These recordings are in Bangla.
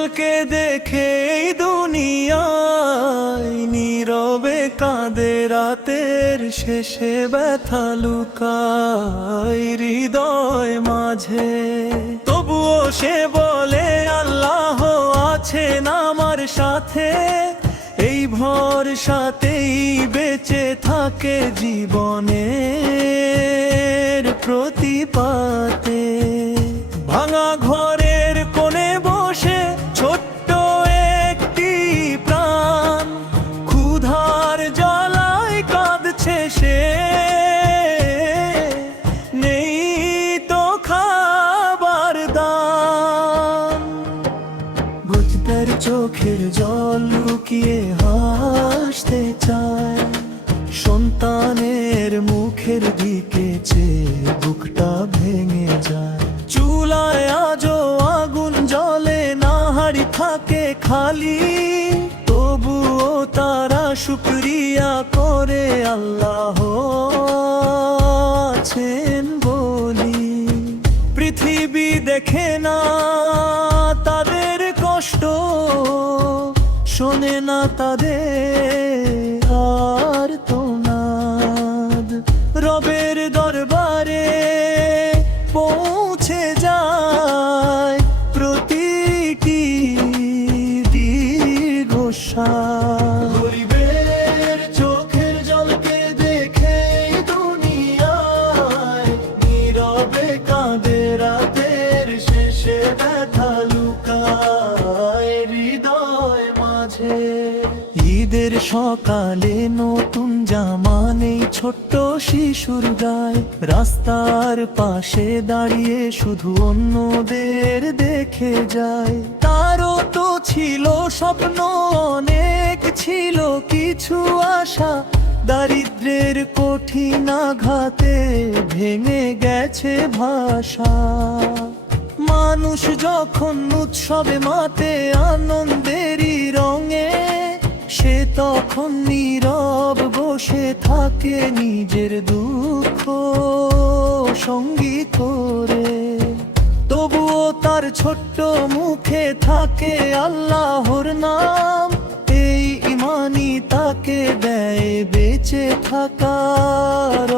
জলকে দেখে এই দুনিয়ায় নীরবে কাঁদে রাতের শেষে ব্যথা লুকায় হৃদয় মাঝে। তবুও সে বলে আল্লাহ আছেন আমার সাথে, এই ভরসাতেই বেঁচে থাকে জীবনের প্রতিপাতে। ভাঙা ঘরের কোণে বসে ছোট্ট একটি প্রাণ ক্ষুধার জ্বালায় কাঁদছে সে, নেই তো খাবার দান। বুঝতার চোখের জল লুকিয়ে হাসতে চায়, সন্তানের মুখের দিকে চেয়ে বুকটা ভেঙে যায়। চুলায় আজও আগুন জ্বলে না, হাড়ি থাকে খালি, তবুও তারা শুকরিয়া করে আল্লাহ আছেন বলি। পৃথিবী দেখে না তাদের কষ্ট, শোনে না তাদের আর্তনাদ, রবের দরবারে পৌঁছে যায় প্রতিটি দীর্ঘশ্বাস। গরিবের চোখের জলকে দেখে দুনিয়ায় নীরবে কাঁদে রাতের শেষে ব্যথা লুকায় হৃদয় মাঝে। ঈদের সকালে নতুন জামা নেই ছোট্ট শিশুর গায়ে, রাস্তার পাশে দাঁড়িয়ে শুধু অন্যদের দেখে যায়। তারও তো ছিল স্বপ্ন অনেক, ছিল কিছু আশা, দারিদ্র্যের কঠিন আঘাতে ভেঙে গেছে ভাষা। মানুষ যখন উৎসবে মাতে আনন্দেরই রঙে, সে তখন নীরব বসে থাকে নিজের দুঃখ সঙ্গী করে। তবুও তার ছোট্ট মুখে থাকে আল্লাহর নাম, এই ইমানই তাকে দেয় বেঁচে থাকার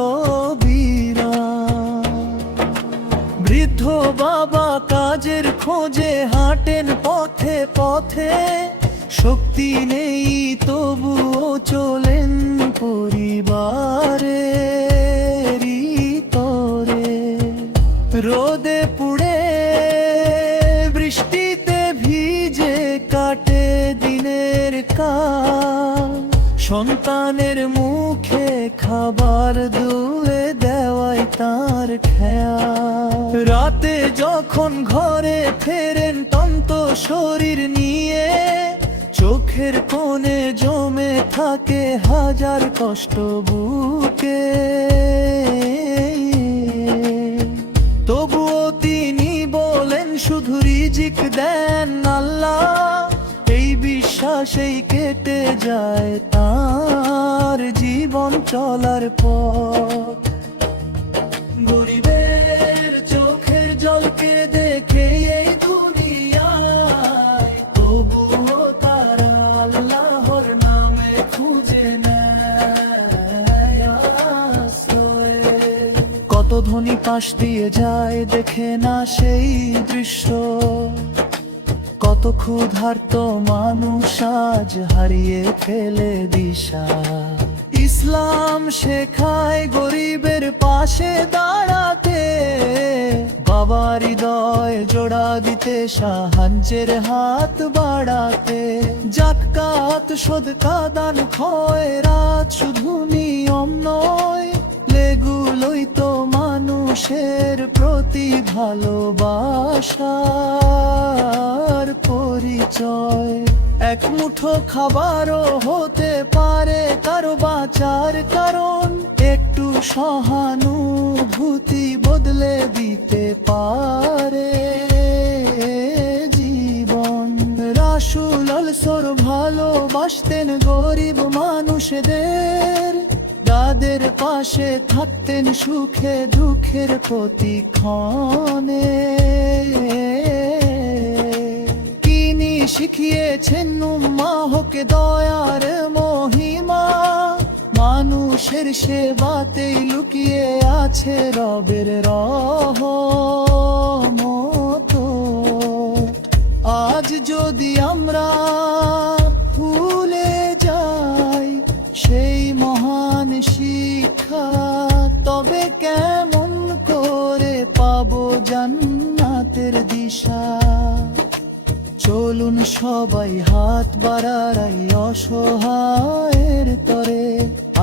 বিরাম। বৃদ্ধ বাবা কাজের খোঁজে হাঁটেন পথে পথে, শক্তি নেই তবুও চলেন পরিবারের তরে। রোদে পুড়ে বৃষ্টিতে ভিজে কাটে দিনের কাল, সন্তানের মুখে খাবার দুলে দেওয়াই তার খেয়াল। রাতে যখন ঘরে ফেরেন ক্লান্ত শরীর নিয়ে, চোখের কোণে জমে থাকে হাজার কষ্ট বুকে, তবুও তিনি বলেন শুধু রিজিক দেন আল্লাহ, এই বিশ্বাসেই কেটে যায় তার জীবন চলার পথ। গরিবের চোখের জলকে দেখে এই দুনিয়ায় তবুও তারা আল্লাহর নামে খুঁজে নেয় আশ্রয়। কত ধনী পাশ দিয়ে যায় দেখে না সেই দৃশ্য, কত ক্ষুধার্ত মানুষ আজ হারিয়ে ফেলে দিশা। ইসলাম শেখায় গরিবের পাশে দাঁড়াতে, বাবার হৃদয় জোড়া দিতে, সাহায্যের হাত বাড়াতে। জাকাত সদকা দান খয়রাত শুধু নিয়ম নয়, এগুলোই তো মানুষের প্রতি ভালোবাসার পরিচয়। এক মুঠো খাবারও হতে পারে কারো বাঁচার কারণ, একটু সহানুভূতি বদলে দিতে পারে জীবন। রাসূল আলসর ভালোবাসতেন গরিব মানুষদের, যাদের পাশে থাকতেন সুখে দুঃখের প্রতিক্ষণে। কি শিখিয়েছেন উম্মাহকে দয়ার মহিমা, মানুষের সেবাতেই লুকিয়ে আছে রবের রহমত। আজ যদি আমরা ভুলে যাই সেই মহান শিক্ষা, তবে কেমন করে পাবো জান্নাতের দিশা। চলুন সবাই হাত বাড়াই অসহায়ের তরে,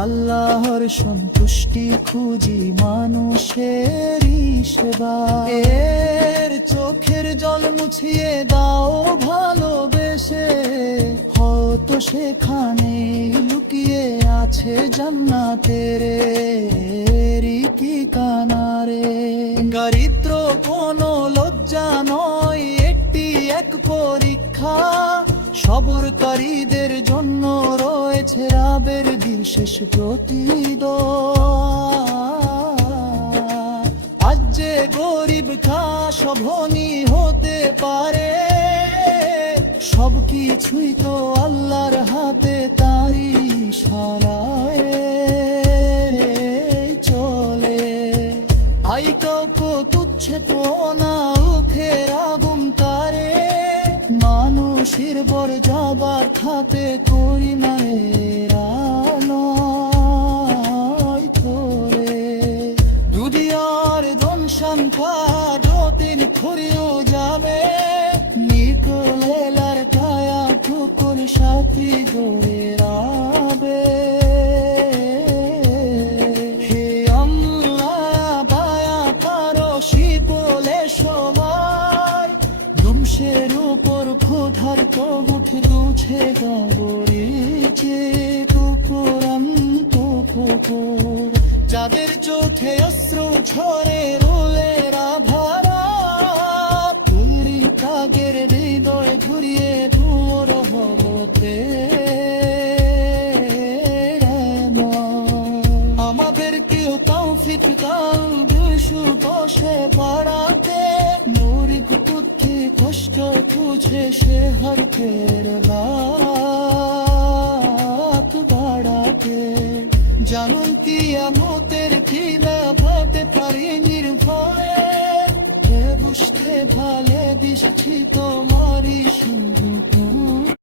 আল্লাহর সন্তুষ্টি খুঁজি মানুষেরই সেবা। এর চোখের জল মুছিয়ে দাও ভালোবেসে, হয়তো সেখানে লুকিয়ে আছে জান্নাতের ঠিকানা রে। দারিদ্র কোনো লজ্জা নয়, এক পরীক্ষা, সবরকারীদের জন্য রয়েছে রাবের বিশেষ প্রতিদান। আজ যে গরিব খাস ধনী হতে পারে, সবকিছুই তো আল্লাহর হাতে, তারই ইশারায় চলে। আই কাউকে তুচ্ছে পোনা উঠের আগুন তারে, মানুষের বর যাবার খাতে করি না তোরে। দুনিয়ার ধন সম্পদ দিন ফুরিয়েও যাবে, নিকলেলার কায়া কুকুর সাথী গড়ে রাবে। হে আল্লাহ দয়া করো শীতলে সময়, দুমশের উপর ক্ষুধার কবুঠ দুছে গবরিছে কুকুরান্ত কুকুর। যাদের চোখে অশ্রু ঝরে রোলেরা ভরা, তুরি কাগের হৃদয় ঘুরিয়ে ভোর হতে। আমাদের কেউ তৌফিক দাও বিশু বসে বাড়াতে, গরিব দুঃখী কষ্ট তুঝে সে হর ফের